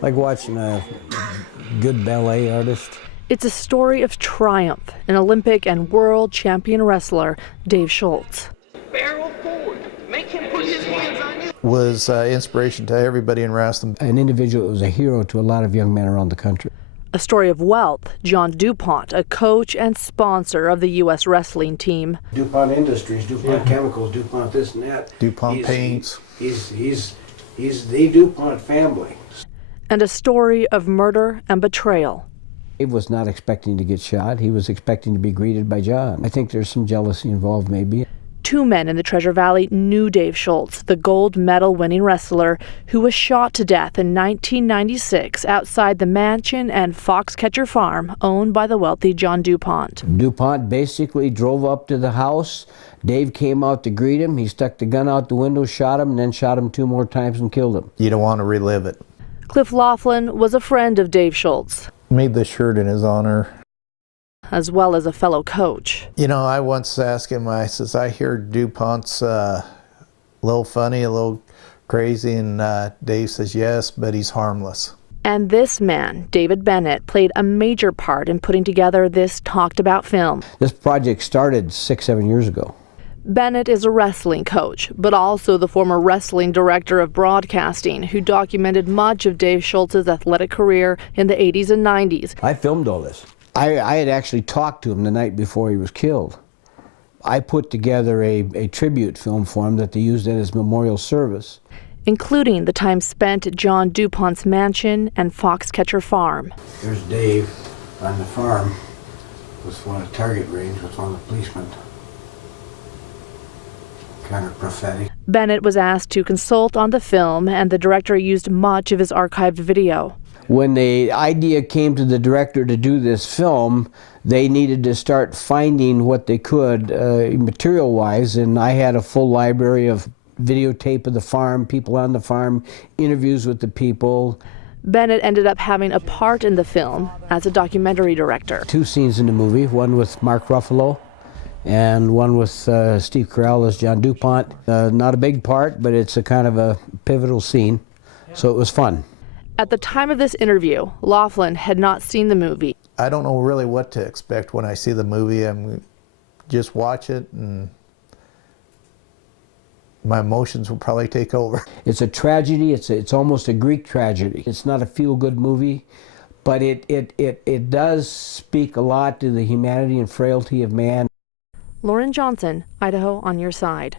Like watching a good ballet artist. It's a story of triumph in Olympic and world champion wrestler Dave Schultz. Barrel forward. Make him put his hands on you. Was inspiration to everybody in wrestling. An individual that was a hero to a lot of young men around the country. A story of wealth. John DuPont, a coach and sponsor of the U.S. wrestling team. DuPont Industries, DuPont Chemicals, DuPont this and that. DuPont Paints. He's the DuPont family. And a story of murder and betrayal. Dave was not expecting to get shot. He was expecting to be greeted by John. I think there's some jealousy involved, maybe. Two men in the Treasure Valley knew Dave Schultz, the gold medal winning wrestler who was shot to death in 1996 outside the mansion and Foxcatcher farm owned by the wealthy John DuPont. DuPont basically drove up to the house. Dave came out to greet him. He stuck the gun out the window, shot him, and then shot him 2 more times and killed him. You don't want to relive it. Cliff Laughlin was a friend of Dave Schultz. Made this shirt in his honor. As well as a fellow coach. You know, I once asked him, I says, I hear DuPont's a little funny, a little crazy, and Dave says yes, but he's harmless. And this man, David Bennett, played a major part in putting together this talked about film. This project started 6-7 years ago. Bennett is a wrestling coach, but also the former wrestling director of broadcasting who documented much of Dave Schultz's athletic career in the 80s and 90s. I filmed all this. I had actually talked to him the night before he was killed. I put together a tribute film for him that they used at his memorial service. Including the time spent at John DuPont's mansion and Foxcatcher farm. There's Dave on the farm with one of the target range with one of the policemen. Kind of prophetic. Bennett was asked to consult on the film, and the director used much of his archived video. When the idea came to the director to do this film, they needed to start finding what they could material-wise, and I had a full library of videotape of the farm, people on the farm, interviews with the people. Bennett ended up having a part in the film as a documentary director. 2 scenes in the movie, one with Mark Ruffalo and one with Steve Carell as John DuPont. Not a big part, but it's a kind of a pivotal scene, so it was fun. At the time of this interview, Laughlin had not seen the movie. I don't know really what to expect when I see the movie. I'm just watch it and my emotions will probably take over. It's a tragedy. It's almost a Greek tragedy. It's not a feel-good movie, but it does speak a lot to the humanity and frailty of man. Lauren Johnson, Idaho on Your Side.